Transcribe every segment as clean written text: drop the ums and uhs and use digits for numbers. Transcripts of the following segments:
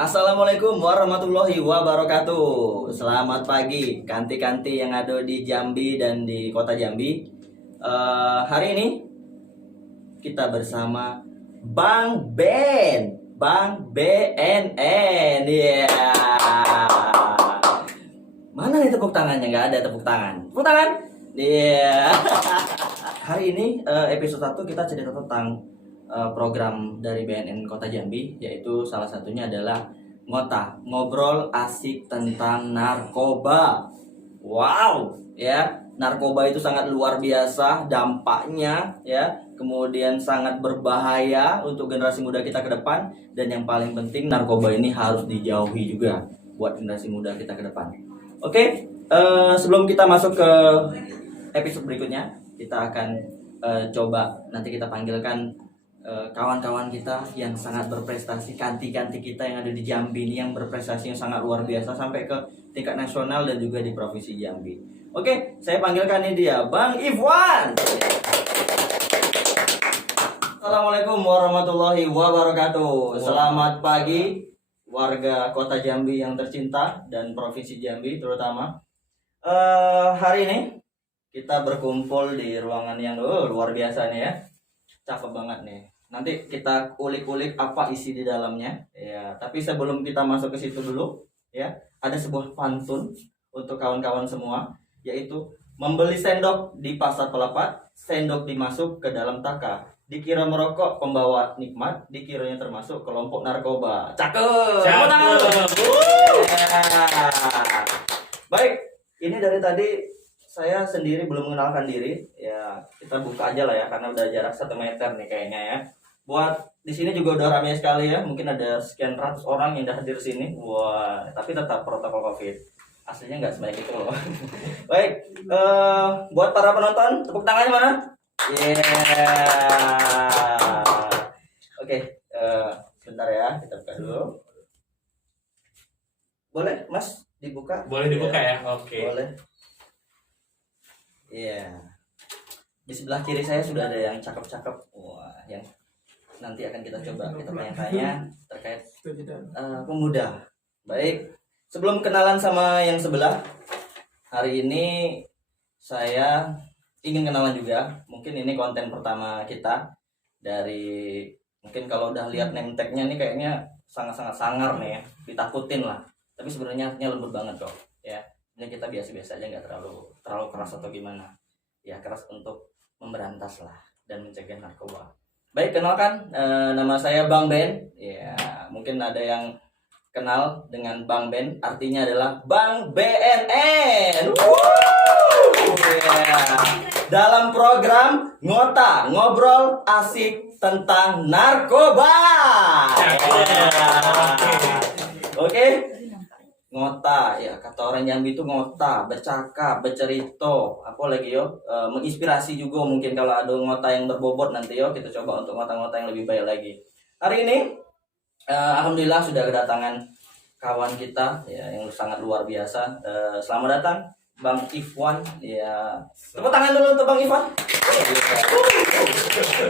Assalamualaikum warahmatullahi wabarakatuh. Selamat pagi, kanti-kanti yang ada di Jambi dan di kota Jambi. Hari ini kita bersama Bang Ben, Bang BNN. Iya. Mana nih tepuk tangannya? Nggak ada tepuk tangan. Tepuk tangan. Iya. Hari ini episode 1 kita cerita tentang program dari BNN Kota Jambi, yaitu salah satunya adalah ngobrol asik tentang narkoba. Wow, ya, narkoba itu sangat luar biasa dampaknya, ya. Kemudian sangat berbahaya untuk generasi muda kita ke depan, dan yang paling penting narkoba ini harus dijauhi juga buat generasi muda kita ke depan. Oke, sebelum kita masuk ke episode berikutnya, kita akan coba nanti kita panggilkan kawan-kawan kita yang sangat berprestasi, kanti-kanti kita yang ada di Jambi ini yang berprestasi yang sangat luar biasa sampai ke tingkat nasional dan juga di provinsi Jambi. Oke, saya panggilkan ini dia, Bang Ifwan. Assalamualaikum warahmatullahi wabarakatuh. Selamat pagi warga kota Jambi yang tercinta dan provinsi Jambi terutama. Hari ini kita berkumpul di ruangan yang luar biasa nih ya. Cakep banget nih. Nanti kita ulik-ulik apa isi di dalamnya ya. Tapi sebelum kita masuk ke situ dulu ya, ada sebuah pantun untuk kawan-kawan semua, yaitu membeli sendok di pasar pelapat, sendok dimasuk ke dalam taka. Dikira merokok pembawa nikmat, dikiranya termasuk kelompok narkoba. Cakep. Cakep. Ya. Baik, ini dari tadi saya sendiri belum mengenalkan diri ya, kita buka aja lah ya karena udah jarak 1 meter nih kayaknya ya. Buat di sini juga udah ramai sekali ya, mungkin ada sekian ratus orang yang udah hadir sini. Wah, tapi tetap protokol COVID. Aslinya nggak sebanyak itu loh. Baik, buat para penonton tepuk tangannya mana? Oke, sebentar ya, kita buka dulu. Boleh Mas dibuka? Boleh dibuka ya? Oke. Boleh. Iya. Di sebelah kiri saya sudah ada yang cakep-cakep. Wah, yang nanti akan kita coba kita tanya-tanya terkait pemuda. Baik. Sebelum kenalan sama yang sebelah, hari ini saya ingin kenalan juga. Mungkin ini konten pertama kita dari, mungkin kalau udah lihat name tag-nya nih kayaknya sangat-sangat sangar nih ya, ditakutin lah. Tapi sebenarnya artinya lembut banget kok, ya. Ini kita biasa-biasa aja, nggak terlalu keras atau gimana. Ya, keras untuk memberantas lah dan mencegah narkoba. Baik, kenalkan, nama saya Bang Ben. Ya, mungkin ada yang kenal dengan Bang Ben, artinya adalah Bang BNN. Ya. Dalam program Ngota, ngobrol asik tentang narkoba. Ya. Oke. Ngota ya, kata orang Jambi itu ngota, bercakap, bercerita, apa lagi yo, menginspirasi juga. Mungkin kalau ada ngota yang berbobot nanti yo kita coba untuk ngota-ngota yang lebih baik lagi. Hari ini alhamdulillah sudah kedatangan kawan kita ya yang sangat luar biasa. Selamat datang Bang Ifwan ya. Tepuk tangan dulu untuk Bang Ifwan.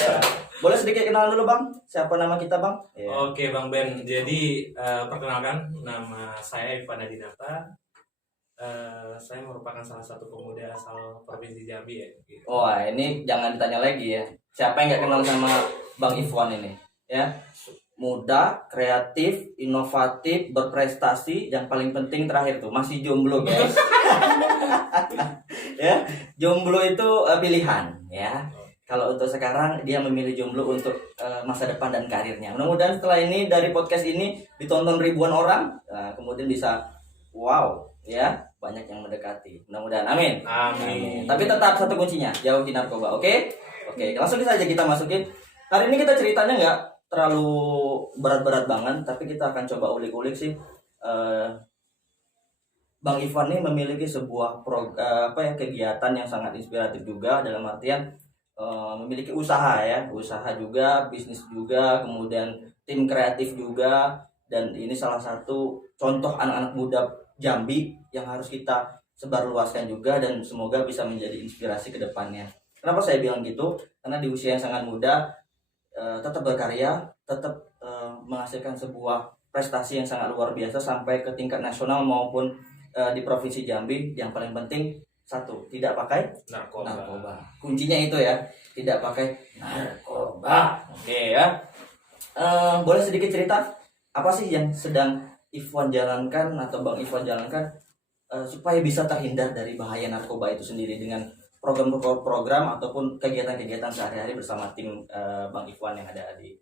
Ya. Boleh sedikit kenalan dulu Bang, siapa nama kita Bang? Ya. Oke Bang Ben, jadi perkenalkan, nama saya Ivan Adinata. Saya merupakan salah satu pemuda asal Provinsi Jambi ya. Gitu. Wah, ini jangan ditanya lagi ya. Siapa yang nggak kenal sama Bang Ifwan ini? Ya, muda, kreatif, inovatif, berprestasi. Yang paling penting terakhir tuh masih jomblo guys. Ya, jomblo itu pilihan ya. Kalau untuk sekarang dia memilih jomblo untuk masa depan dan karirnya. Mudah-mudahan setelah ini dari podcast ini ditonton ribuan orang, kemudian bisa wow ya, banyak yang mendekati. Mudah-mudahan, amin. Amin. Tapi tetap satu kuncinya, jauhi narkoba. Oke? Oke, langsung saja kita masukin. Hari ini kita ceritanya nggak terlalu berat-berat banget, tapi kita akan coba ulik-ulik sih. Bang Ifwan ini memiliki sebuah kegiatan yang sangat inspiratif juga, dalam artian memiliki usaha ya, usaha juga, bisnis juga, kemudian tim kreatif juga, dan ini salah satu contoh anak-anak muda Jambi yang harus kita sebarluaskan juga dan semoga bisa menjadi inspirasi ke depannya. Kenapa saya bilang gitu? Karena di usia yang sangat muda tetap berkarya, tetap menghasilkan sebuah prestasi yang sangat luar biasa sampai ke tingkat nasional maupun di Provinsi Jambi. Yang paling penting satu, tidak pakai narkoba. Kuncinya itu ya, tidak pakai narkoba. Oke ya. Boleh sedikit cerita apa sih yang sedang Ivan jalankan atau Bang Ivan jalankan supaya bisa terhindar dari bahaya narkoba itu sendiri dengan program-program ataupun kegiatan-kegiatan sehari-hari bersama tim Bang Ivan yang ada di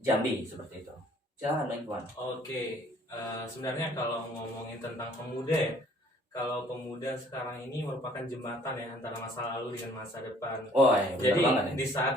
Jambi seperti itu. Silakan Bang Ivan. Oke, sebenarnya kalau ngomongin tentang pemuda ya, kalau pemuda sekarang ini merupakan jembatan ya antara masa lalu dengan masa depan. Oh, iya, Jadi banget, ya. di saat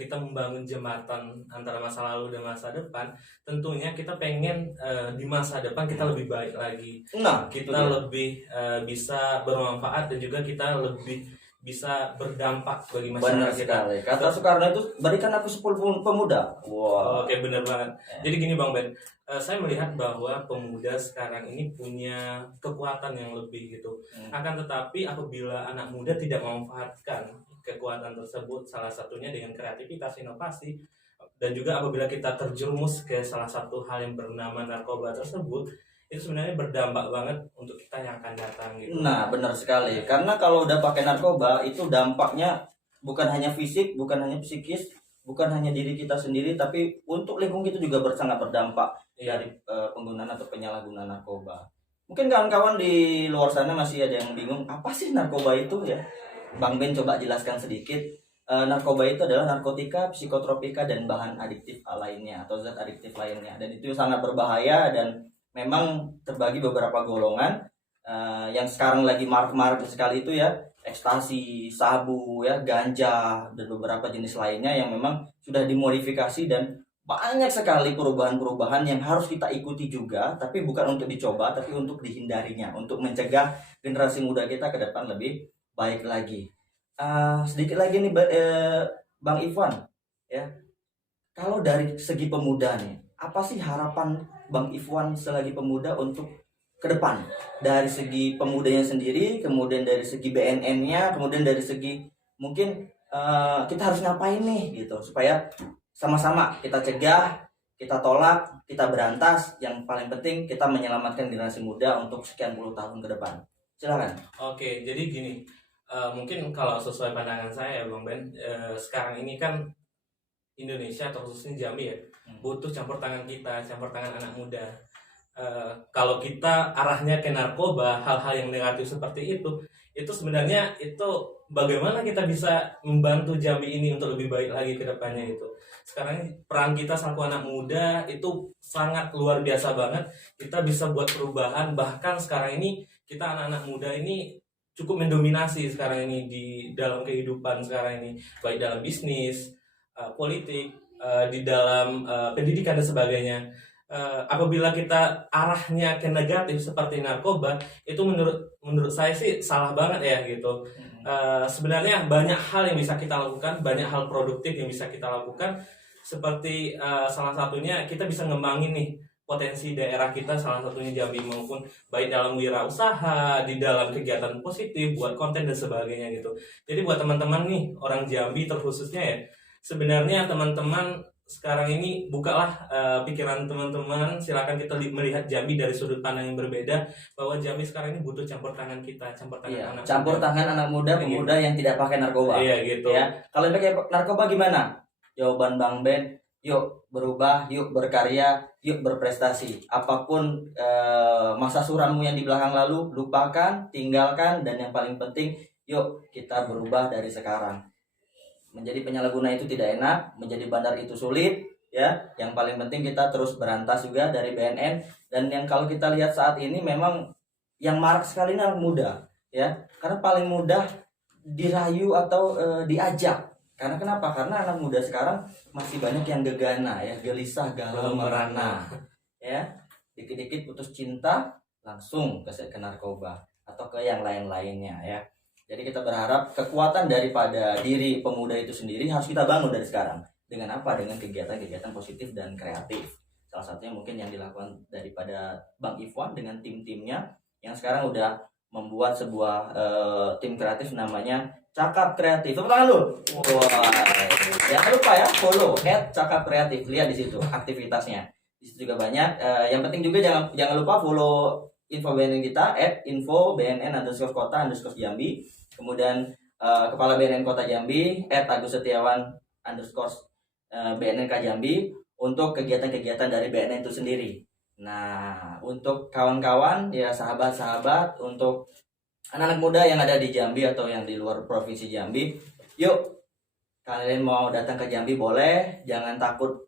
kita membangun jembatan antara masa lalu dan masa depan, tentunya kita pengen di masa depan kita lebih baik lagi. Nah, Kita lebih bisa bermanfaat dan juga kita lebih bisa berdampak bagi benar masyarakat kita. sekali. Kata Soekarno itu berikan aku 10 pemuda. Wow. Oke, benar banget. Jadi gini Bang Ben, saya melihat bahwa pemuda sekarang ini punya kekuatan yang lebih gitu. Akan tetapi apabila anak muda tidak memanfaatkan kekuatan tersebut, salah satunya dengan kreativitas, inovasi, dan juga apabila kita terjerumus ke salah satu hal yang bernama narkoba tersebut, itu sebenarnya berdampak banget untuk kita yang akan datang gitu. Nah, benar sekali. Karena kalau udah pakai narkoba itu dampaknya bukan hanya fisik, bukan hanya psikis, bukan hanya diri kita sendiri, tapi untuk lingkungan itu juga sangat berdampak dari penggunaan atau penyalahgunaan narkoba. Mungkin kawan-kawan di luar sana masih ada yang bingung, apa sih narkoba itu ya? Bang Ben coba jelaskan sedikit. Narkoba itu adalah narkotika, psikotropika, dan bahan adiktif lainnya atau zat adiktif lainnya. Dan itu sangat berbahaya dan memang terbagi beberapa golongan yang sekarang lagi marak-marak sekali itu ya, ekstasi, sabu, ya, ganja, dan beberapa jenis lainnya yang memang sudah dimodifikasi dan banyak sekali perubahan-perubahan yang harus kita ikuti juga, tapi bukan untuk dicoba, tapi untuk dihindarinya, untuk mencegah generasi muda kita ke depan lebih baik lagi. Sedikit lagi nih Bang Ivan, ya, kalau dari segi pemuda nih, apa sih harapan Bang Ivan selagi pemuda untuk ke depan? Dari segi pemudanya sendiri, kemudian dari segi BNN-nya, kemudian dari segi mungkin kita harus ngapain nih gitu supaya sama-sama kita cegah, kita tolak, kita berantas. Yang paling penting kita menyelamatkan generasi muda untuk sekian puluh tahun ke depan. Silakan. Oke, jadi gini, mungkin kalau sesuai pandangan saya ya Bang Ben, sekarang ini kan Indonesia atau khususnya Jambi ya, butuh campur tangan kita, campur tangan anak muda. Kalau kita arahnya ke narkoba, hal-hal yang negatif seperti itu sebenarnya itu bagaimana kita bisa membantu Jambi ini untuk lebih baik lagi ke depannya itu. Sekarang peran kita selaku anak muda itu sangat luar biasa banget. Kita bisa buat perubahan, bahkan sekarang ini kita anak-anak muda ini cukup mendominasi sekarang ini di dalam kehidupan sekarang ini, baik dalam bisnis, politik, di dalam pendidikan dan sebagainya. Apabila kita arahnya ke negatif seperti narkoba, itu menurut saya sih salah banget ya gitu. Sebenarnya banyak hal yang bisa kita lakukan, banyak hal produktif yang bisa kita lakukan, seperti salah satunya kita bisa ngembangin nih potensi daerah kita, salah satunya Jambi, maupun baik dalam wirausaha, di dalam kegiatan positif, buat konten dan sebagainya gitu. Jadi buat teman-teman nih orang Jambi terkhususnya ya, sebenarnya teman-teman sekarang ini bukalah pikiran teman-teman, silakan kita melihat Jambi dari sudut pandang yang berbeda, bahwa Jambi sekarang ini butuh campur tangan kita, campur tangan anak campur muda. tangan anak muda, pemuda yang tidak pakai narkoba. Iya gitu. Ya, kalau yang pakai narkoba gimana? Jawaban Bang Ben, yuk berubah, yuk berkarya, yuk berprestasi. Apapun masa surammu yang di belakang lalu, lupakan, tinggalkan, dan yang paling penting, yuk kita berubah dari sekarang. Menjadi penyalahguna itu tidak enak, menjadi bandar itu sulit, ya. Yang paling penting kita terus berantas juga dari BNN. Dan yang kalau kita lihat saat ini memang yang marak sekali ini anak muda, ya. Karena paling mudah dirayu atau diajak. Karena kenapa? Karena anak muda sekarang masih banyak yang gegana, ya, gelisah, galau, merana, ya. Dikit-dikit putus cinta langsung ke narkoba atau ke yang lain-lainnya, ya. Jadi kita berharap kekuatan daripada diri pemuda itu sendiri harus kita bangun dari sekarang. Dengan apa? Dengan kegiatan-kegiatan positif dan kreatif. Salah satunya mungkin yang dilakukan daripada Bang Ivan dengan tim-timnya yang sekarang udah membuat sebuah tim kreatif namanya Cakap Kreatif. Tepuk tangan dulu. Wah. Jangan lupa ya follow @cakapkreatif. Lihat di situ aktivitasnya. Di situ juga banyak. Yang penting juga jangan lupa follow info BNN kita @info_bnn_kota_jambi. Kemudian Kepala BNN Kota Jambi @AgusSetiawan_BNNK Jambi untuk kegiatan-kegiatan dari BNN itu sendiri. Nah, untuk kawan-kawan ya sahabat-sahabat, untuk anak-anak muda yang ada di Jambi atau yang di luar provinsi Jambi, yuk kalian mau datang ke Jambi boleh, jangan takut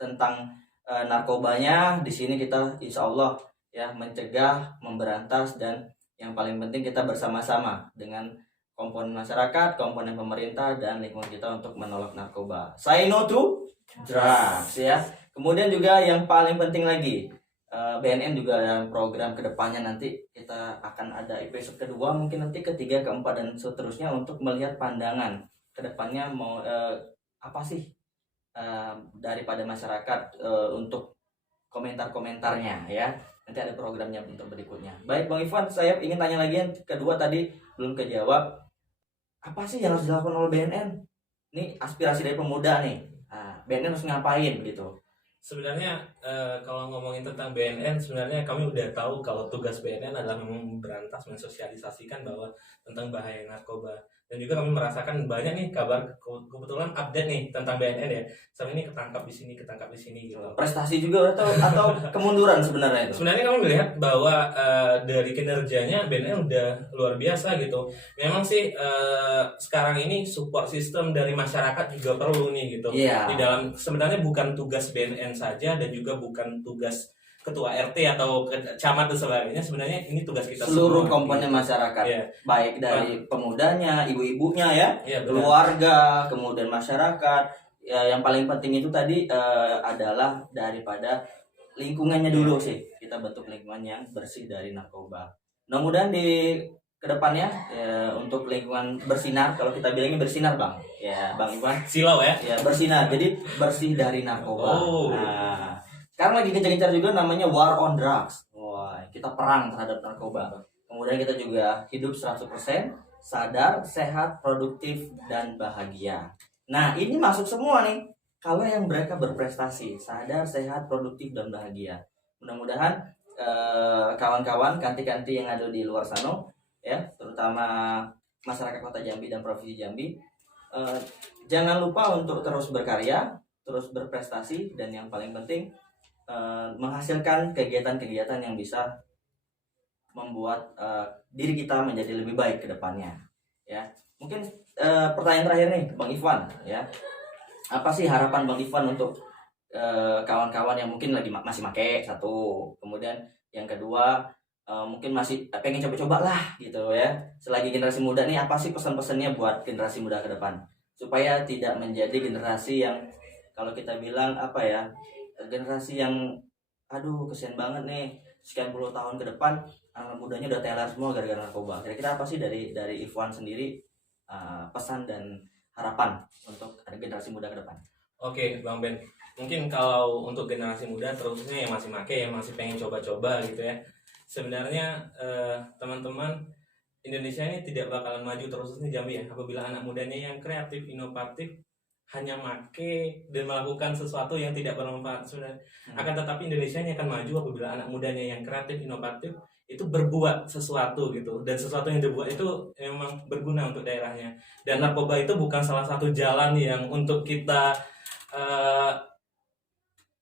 tentang narkobanya. Di sini kita insya Allah ya mencegah, memberantas, dan yang paling penting kita bersama-sama dengan komponen masyarakat, komponen pemerintah, dan lingkungan kita untuk menolak narkoba. Say no to drugs ya. Kemudian juga yang paling penting lagi, BNN juga dalam program kedepannya nanti kita akan ada episode kedua, mungkin nanti ketiga, keempat, dan seterusnya untuk melihat pandangan kedepannya mau apa sih daripada masyarakat untuk komentar-komentarnya ya. Nanti ada programnya untuk berikutnya. Baik Bang Ivan, saya ingin tanya lagi yang kedua tadi belum kejawab. Apa sih yang harus dilakukan oleh BNN? Ini aspirasi dari pemuda nih. BNN harus ngapain gitu? Sebenarnya kalau ngomongin tentang BNN, sebenarnya kami udah tahu kalau tugas BNN adalah memberantas, mensosialisasikan bahwa tentang bahaya narkoba. Dan juga kami merasakan banyak nih kabar, kebetulan update nih tentang BNN ya. Sama ini ketangkap di sini gitu. Prestasi juga atau kemunduran sebenarnya itu? Sebenarnya kami melihat bahwa dari kinerjanya BNN udah luar biasa gitu. Memang sih sekarang ini support system dari masyarakat juga perlu nih gitu. Iya. Di dalam sebenarnya bukan tugas BNN saja dan juga bukan tugas ketua RT atau camat dan sebagainya, sebenarnya ini tugas kita seluruh semua, komponen gitu. masyarakat, Iya. baik dari pemudanya, ibu-ibunya ya, Iya, benar. keluarga, kemudian masyarakat. Ya, yang paling penting itu tadi adalah daripada lingkungannya dulu sih. Kita bentuk lingkungan yang bersih dari narkoba. Mudah-mudahan di kedepannya ya, untuk lingkungan bersinar, kalau kita bilangnya bersinar Bang, ya Bang Iwan. Silau ya? Ya bersinar, jadi bersih dari narkoba. Oh. Nah, sekarang lagi gencar-gencar juga namanya war on drugs. Wah, kita perang terhadap narkoba. Kemudian kita juga hidup 100% sadar, sehat, produktif, dan bahagia. Nah, ini masuk semua nih. Kalau yang mereka berprestasi, sadar, sehat, produktif, dan bahagia. Mudah-mudahan kawan-kawan kanti-kanti yang ada di luar sana, ya, terutama masyarakat Kota Jambi dan Provinsi Jambi, jangan lupa untuk terus berkarya, terus berprestasi, dan yang paling penting menghasilkan kegiatan-kegiatan yang bisa membuat diri kita menjadi lebih baik ke depannya ya. Mungkin pertanyaan terakhir nih Bang Ivan ya. Apa sih harapan Bang Ivan untuk kawan-kawan yang mungkin lagi masih make satu, kemudian yang kedua mungkin masih pengen coba-coba lah gitu ya. Selagi generasi muda nih, apa sih pesan-pesannya buat generasi muda ke depan supaya tidak menjadi generasi yang kalau kita bilang apa ya, generasi yang aduh kesian banget nih sekian puluh tahun ke depan anak mudanya udah teler semua gara-gara narkoba. Kira-kira apa sih dari Ivan sendiri pesan dan harapan untuk generasi muda ke depan? Oke, Bang Ben. Mungkin kalau untuk generasi muda terusnya yang masih make, yang masih pengen coba-coba gitu ya. Sebenarnya teman-teman, Indonesia ini tidak bakalan maju terus nih Jambi ya apabila anak mudanya yang kreatif, inovatif hanya make dan melakukan sesuatu yang tidak bermanfaat sebenarnya. Akan tetapi Indonesia ini akan maju apabila anak mudanya yang kreatif, inovatif itu berbuat sesuatu gitu, dan sesuatu yang dibuat itu memang berguna untuk daerahnya. Dan narkoba itu bukan salah satu jalan yang untuk kita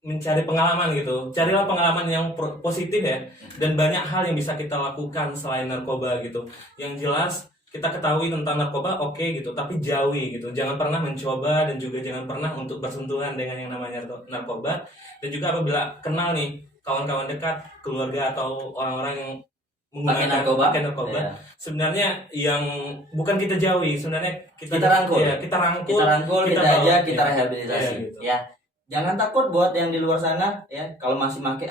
mencari pengalaman gitu. Carilah pengalaman yang positif ya, dan banyak hal yang bisa kita lakukan selain narkoba gitu. Yang jelas kita ketahui tentang narkoba oke gitu, tapi jauhi gitu. Jangan pernah mencoba dan juga jangan pernah untuk bersentuhan dengan yang namanya narkoba. Dan juga apabila kenal nih kawan-kawan dekat, keluarga atau orang-orang yang menggunakan pakai narkoba, ya. Sebenarnya yang bukan kita jauhi, sebenarnya kita rangkul. Ya, kita rangkul, kita ajak, kita rehabilitasi. gitu. Ya. Jangan takut buat yang di luar sana ya. Kalau masih make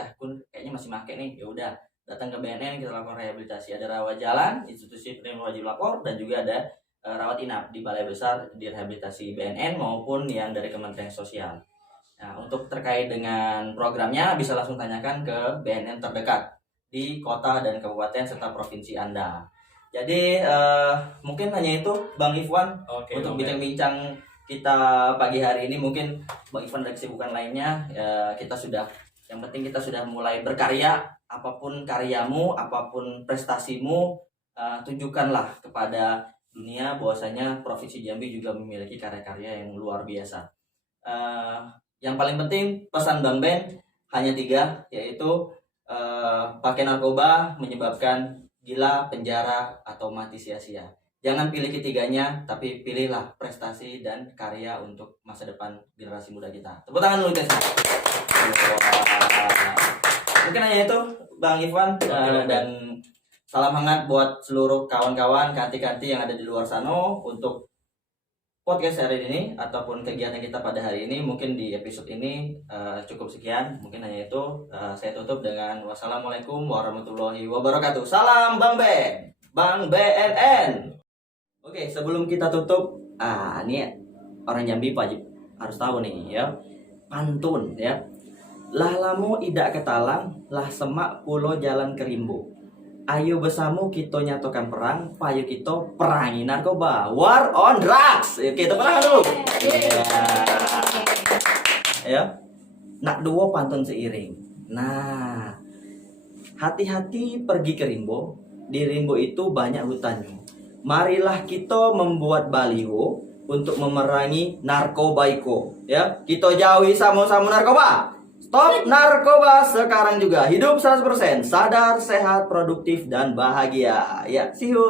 kayaknya masih make nih, ya udah datang ke BNN, kita lakukan rehabilitasi. Ada rawat jalan, institusi penerima wajib lapor, dan juga ada rawat inap di balai besar di rehabilitasi BNN maupun yang dari Kementerian Sosial. Nah, untuk terkait dengan programnya bisa langsung tanyakan ke BNN terdekat di kota dan kabupaten serta provinsi Anda. Jadi mungkin hanya itu Bang Ivan untuk bincang-bincang kita pagi hari ini. Mungkin Bang Ivan ada kesibukan lainnya, kita sudah Yang penting kita sudah mulai berkarya, apapun karyamu, apapun prestasimu, tunjukkanlah kepada dunia bahwasanya Provinsi Jambi juga memiliki karya-karya yang luar biasa. Yang paling penting pesan Bang Ben hanya 3, yaitu pakai narkoba menyebabkan gila, penjara, atau mati sia-sia. Jangan pilih ketiganya, tapi pilihlah prestasi dan karya untuk masa depan generasi muda kita. Tepuk tangan dulu Tesna. Mungkin hanya itu Bang Ivan, dan salam hangat buat seluruh kawan-kawan kanti-kanti yang ada di luar sana untuk podcast hari ini ataupun kegiatan kita pada hari ini. Mungkin di episode ini cukup sekian. Mungkin hanya itu. Saya tutup dengan wassalamualaikum warahmatullahi wabarakatuh. Salam Bang Ben, Bang BNN. Oke, sebelum kita tutup, ini orang Jambi wajib harus tahu nih ya, pantun ya. Lah lamu idak ketalang, lah semak pulo jalan kerimbo. Ayo bersama kita nyatokan perang, payo kita perangi narkoba. War on drugs. Oke, tepuk tangan dulu. Ya. Nak dua pantun seiring. Nah, hati-hati pergi ke Rimbo. Di Rimbo itu banyak hutannya. Marilah kita membuat baliho untuk memerangi narkobaiko. Ya, kita jauhi sama-sama narkoba. Stop narkoba sekarang juga. Hidup 100%. Sadar, sehat, produktif, dan bahagia. Ya, see you.